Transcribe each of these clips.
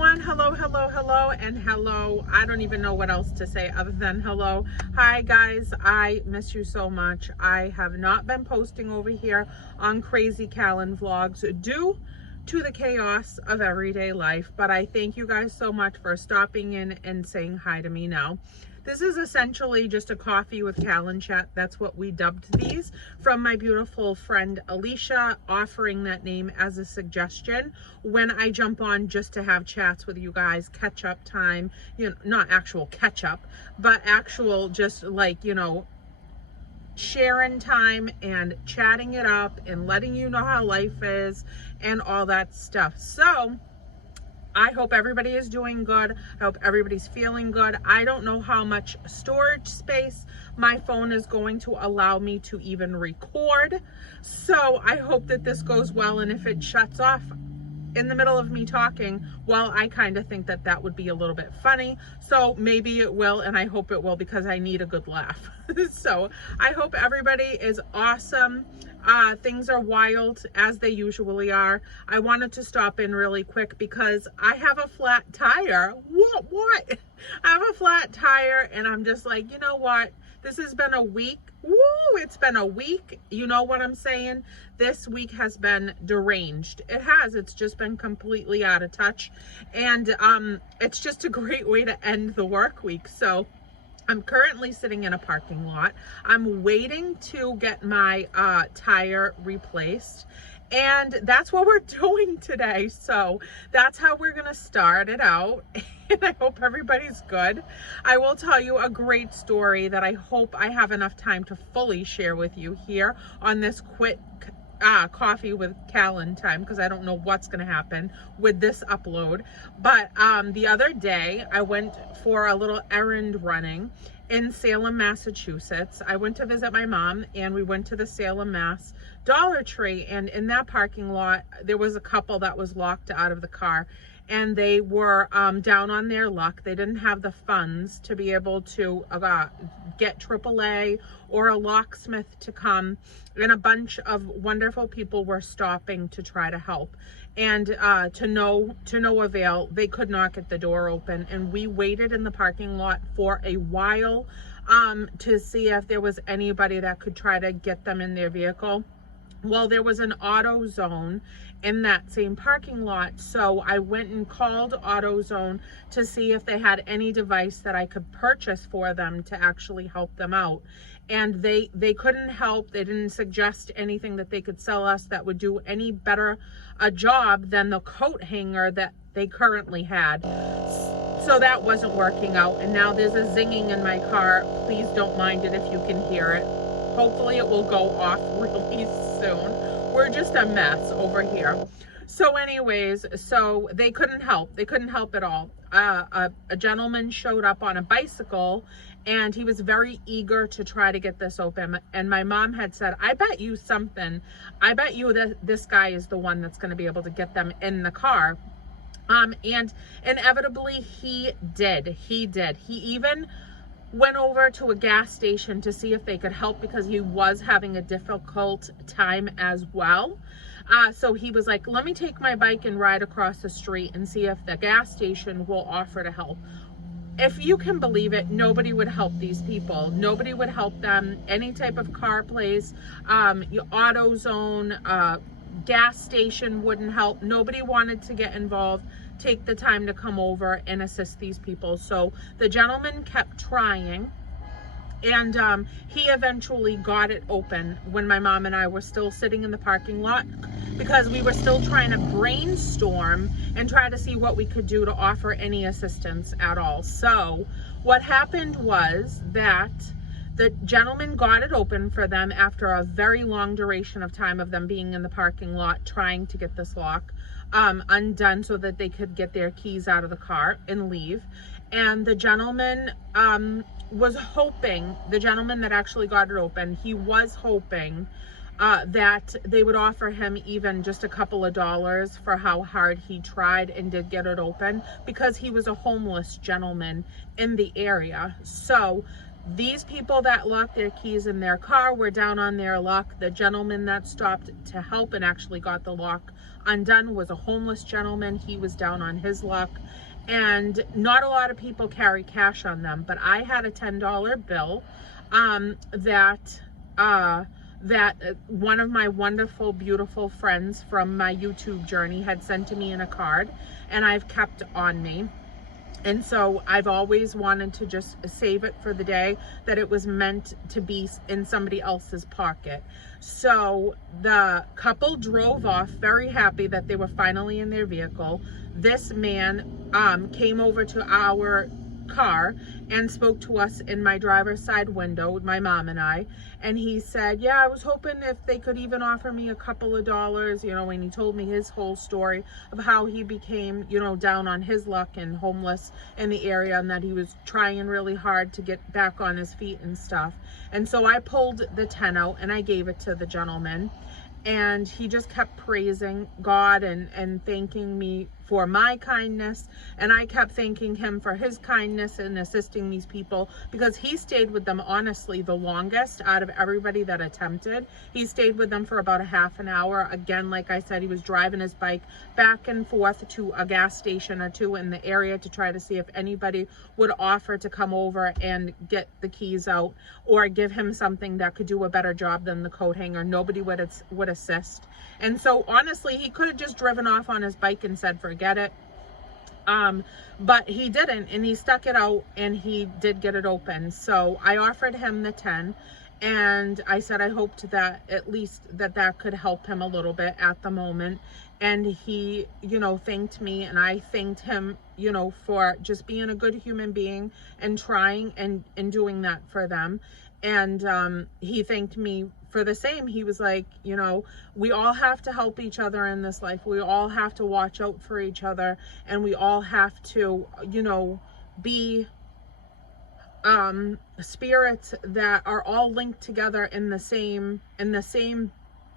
everyone. Hello, hello, hello, and hello. I don't even know what else to say other than hello. Hi guys, I miss you so much. I have not been posting over here on Crazy Kalyn Vlogs due to the chaos of everyday life, but I thank you guys so much for stopping in and saying hi to me now. This is essentially just a coffee with Kalyn Chat. That's what we dubbed these, from my beautiful friend Alicia, offering that name as a suggestion when I jump on just to have chats with you guys, catch up time, you know, not actual catch up, but actual just like, you know, sharing time and chatting it up and letting you know how life is and all that stuff. So I hope everybody is doing good. I hope everybody's feeling good. I don't know how much storage space my phone is going to allow me to even record. So I hope that this goes well, and if it shuts off in the middle of me talking, well, I kind of think that that would be a little bit funny. So maybe it will, and I hope it will, because I need a good laugh. So I hope everybody is awesome. Things are wild as they usually are. I wanted to stop in really quick because I have a flat tire. What? I have a flat tire, and I'm just like, you know what? This has been a week. Woo, it's been a week. You know what I'm saying? This week has been deranged. It has. It's just been completely out of touch. And it's just a great way to end the work week. So I'm currently sitting in a parking lot. I'm waiting to get my tire replaced. And that's what we're doing today. So that's how we're gonna start it out. And I hope everybody's good. I will tell you a great story that I hope I have enough time to fully share with you here on this quick coffee with Kalyn time, because I don't know what's gonna happen with this upload. But the other day I went for a little errand running in Salem, Massachusetts. I went to visit my mom, and we went to the Salem, Mass Dollar Tree, and in that parking lot there was a couple that was locked out of the car, and they were down on their luck. They didn't have the funds to be able to get AAA or a locksmith to come, and a bunch of wonderful people were stopping to try to help, and to no avail. They could not get the door open, and we waited in the parking lot for a while to see if there was anybody that could try to get them in their vehicle. Well, there was an AutoZone in that same parking lot, so I went and called AutoZone to see if they had any device that I could purchase for them to actually help them out. And they couldn't help. They didn't suggest anything that they could sell us that would do any better a job than the coat hanger that they currently had. So that wasn't working out, and now there's a zinging in my car. Please don't mind it if you can hear it. Hopefully it will go off really soon. We're just a mess over here. So anyways, so they couldn't help. They couldn't help at all. A gentleman showed up on a bicycle, and he was very eager to try to get this open. And my mom had said, I bet you something. I bet you that this guy is the one that's going to be able to get them in the car. And inevitably he did. He even went over to a gas station to see if they could help, because he was having a difficult time as well. So he was like, let me take my bike and ride across the street and see if the gas station will offer to help. If you can believe it, nobody would help these people. Nobody would help them. Any type of car place, your AutoZone, gas station wouldn't help. Nobody wanted to get involved, take the time to come over and assist these people. So the gentleman kept trying, and he eventually got it open when my mom and I were still sitting in the parking lot, because we were still trying to brainstorm and try to see what we could do to offer any assistance at all. So what happened was that the gentleman got it open for them after a very long duration of time of them being in the parking lot trying to get this lock undone so that they could get their keys out of the car and leave. And the gentleman was hoping, the gentleman that actually got it open, he was hoping that they would offer him even just a couple of dollars for how hard he tried and did get it open, because he was a homeless gentleman in the area. So These people that locked their keys in their car were down on their luck. The gentleman that stopped to help and actually got the lock undone was a homeless gentleman. He was down on his luck. And not a lot of people carry cash on them, but I had a $10 bill that one of my wonderful, beautiful friends from my YouTube journey had sent to me in a card, and I've kept on me. And so I've always wanted to just save it for the day that it was meant to be in somebody else's pocket. So the couple drove off very happy that they were finally in their vehicle. This man came over to our car and spoke to us in my driver's side window, my mom and I, and he said, yeah, I was hoping if they could even offer me a couple of dollars, you know, and he told me his whole story of how he became, you know, down on his luck and homeless in the area, and that he was trying really hard to get back on his feet and stuff. And so I pulled the 10 out and I gave it to the gentleman, and he just kept praising God and thanking me for my kindness, and I kept thanking him for his kindness in assisting these people, because he stayed with them honestly the longest out of everybody that attempted. He stayed with them for about a half an hour. Again, like I said, he was driving his bike back and forth to a gas station or two in the area to try to see if anybody would offer to come over and get the keys out or give him something that could do a better job than the coat hanger. Nobody would assist. And so honestly, he could have just driven off on his bike and said, forget it. But he didn't, and he stuck it out and he did get it open. So I offered him the 10, and I said I hoped that at least that could help him a little bit at the moment. And he, you know, thanked me, and I thanked him, you know, for just being a good human being and trying and doing that for them. And he thanked me for the same. He was like, you know, we all have to help each other in this life. We all have to watch out for each other, and we all have to, you know, be spirits that are all linked together in the same,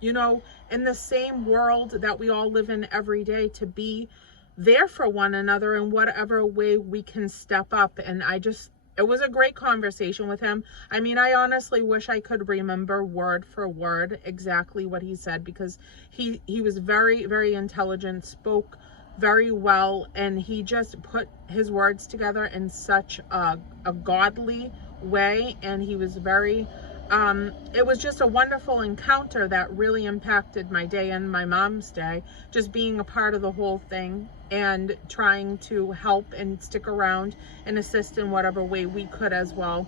you know, in the same world that we all live in every day, to be there for one another in whatever way we can step up. And it was a great conversation with him. I mean, I honestly wish I could remember word for word exactly what he said, because he was very, very intelligent, spoke very well, and he just put his words together in such a godly way. And he was very, it was just a wonderful encounter that really impacted my day and my mom's day, just being a part of the whole thing and trying to help and stick around and assist in whatever way we could as well.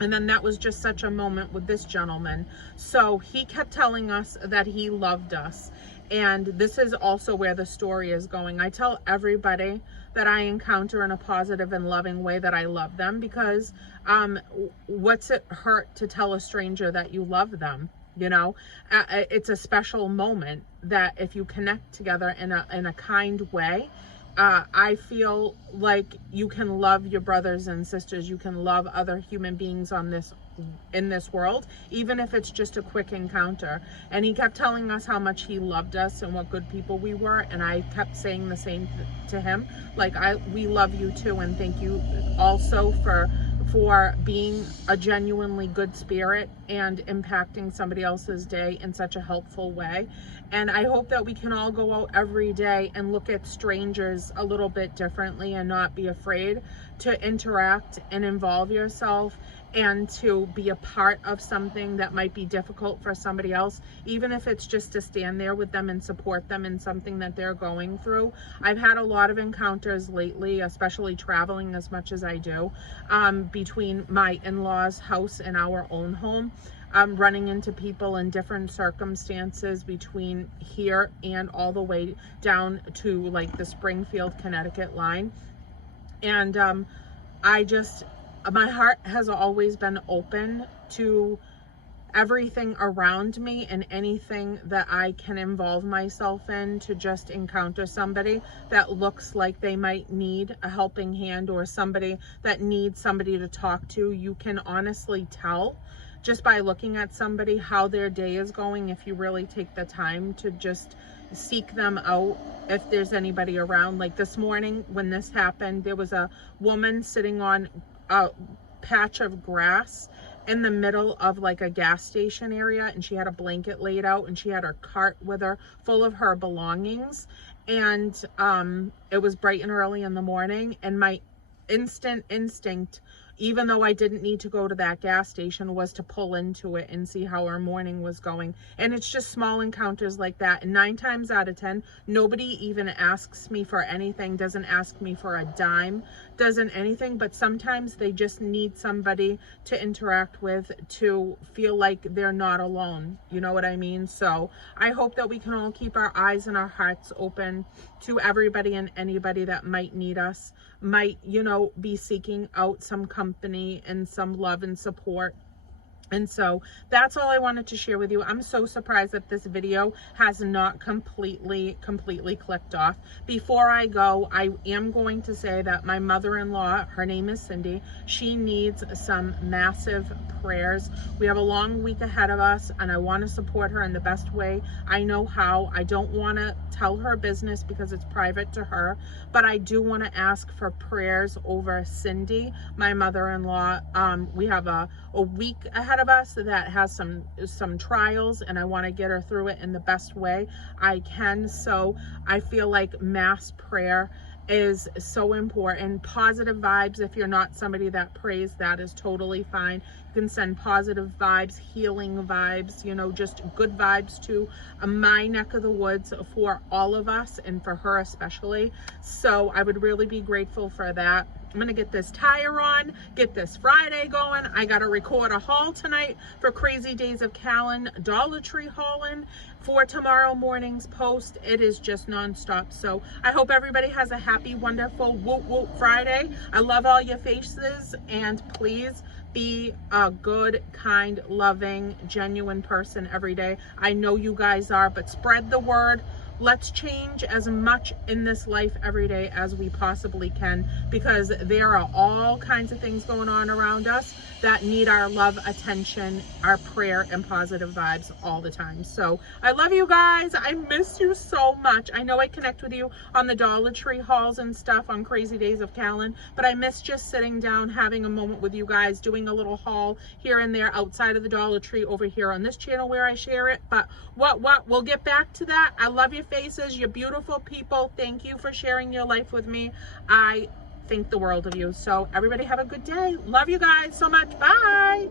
And then that was just such a moment with this gentleman. So he kept telling us that he loved us. And this is also where the story is going. I tell everybody that I encounter in a positive and loving way that I love them, because what's it hurt to tell a stranger that you love them? You know, it's a special moment that if you connect together in a kind way, I feel like you can love your brothers and sisters. You can love other human beings in this world, even if it's just a quick encounter. And he kept telling us how much he loved us and what good people we were. And I kept saying the same to him, like, we love you too, and thank you also for being a genuinely good spirit and impacting somebody else's day in such a helpful way. And I hope that we can all go out every day and look at strangers a little bit differently and not be afraid to interact and involve yourself and to be a part of something that might be difficult for somebody else, even if it's just to stand there with them and support them in something that they're going through. I've had a lot of encounters lately, especially traveling as much as I do, between my in-laws' house and our own home. Running into people in different circumstances between here and all the way down to like the Springfield, Connecticut line. And my heart has always been open to everything around me and anything that I can involve myself in to just encounter somebody that looks like they might need a helping hand, or somebody that needs somebody to talk to. You can honestly tell just by looking at somebody how their day is going, if you really take the time to just seek them out, if there's anybody around. Like this morning when this happened, there was a woman sitting on a patch of grass in the middle of like a gas station area, and she had a blanket laid out, and she had her cart with her full of her belongings. And it was bright and early in the morning, and my instinct, even though I didn't need to go to that gas station, was to pull into it and see how our morning was going. And it's just small encounters like that. And 9 times out of 10, nobody even asks me for anything, doesn't ask me for a dime, doesn't anything. But sometimes they just need somebody to interact with, to feel like they're not alone. You know what I mean? So I hope that we can all keep our eyes and our hearts open to everybody and anybody that might need us, might, you know, be seeking out some company and some love and support. And so that's all I wanted to share with you. I'm so surprised that this video has not completely clicked off. Before I go, I am going to say that my mother-in-law, her name is Cindy, she needs some massive prayers. We have a long week ahead of us, and I want to support her in the best way I know how. I don't want to tell her business because it's private to her, but I do want to ask for prayers over Cindy, my mother-in-law. We have a week ahead of us that has some trials, and I want to get her through it in the best way I can. So I feel like mass prayer is so important. Positive vibes. If you're not somebody that prays, that is totally fine. You can send positive vibes, healing vibes, you know, just good vibes to my neck of the woods for all of us, and for her especially. So I would really be grateful for that. I'm gonna get this tire on, get this Friday going. I gotta record a haul tonight for Crazy Days of Kalyn Dollar Tree hauling for tomorrow morning's post. It is just nonstop. So I hope everybody has a happy, wonderful Woot Woot Friday. I love all your faces, and please be a good, kind, loving, genuine person every day. I know you guys are, but spread the word. Let's change as much in this life every day as we possibly can, because there are all kinds of things going on around us that need our love, attention, our prayer, and positive vibes all the time. So I love you guys. I miss you so much. I know I connect with you on the Dollar Tree hauls and stuff on Crazy Days of Kalyn, but I miss just sitting down, having a moment with you guys, doing a little haul here and there outside of the Dollar Tree over here on this channel where I share it. But we'll get back to that. I love your faces. You're beautiful people. Thank you for sharing your life with me. I think the world of you. So everybody have a good day. Love you guys so much. Bye.